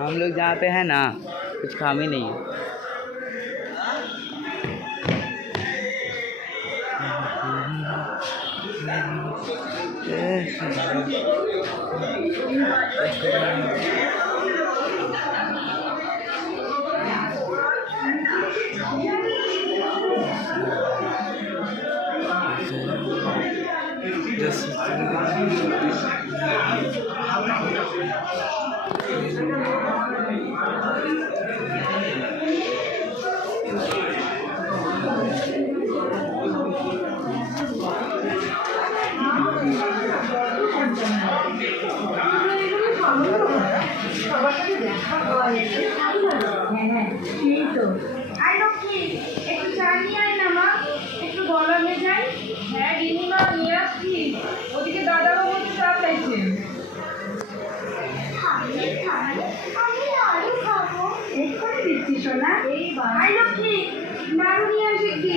हम लोग जहाँ पे हैं ना कुछ काम ही नहीं है। একটু চা নিয়ে আয় না মা, একটু গরমে যাই। হ্যাঁ রিনিমা নিয়ে আসছি, ওদিকে দাদাবাবু তো চা চাইছেন। আমি আরো খাবো, এক্ষুনি দিচ্ছি সোনা। এই লক্ষ্মী নাড়ু নিয়ে আসি কি।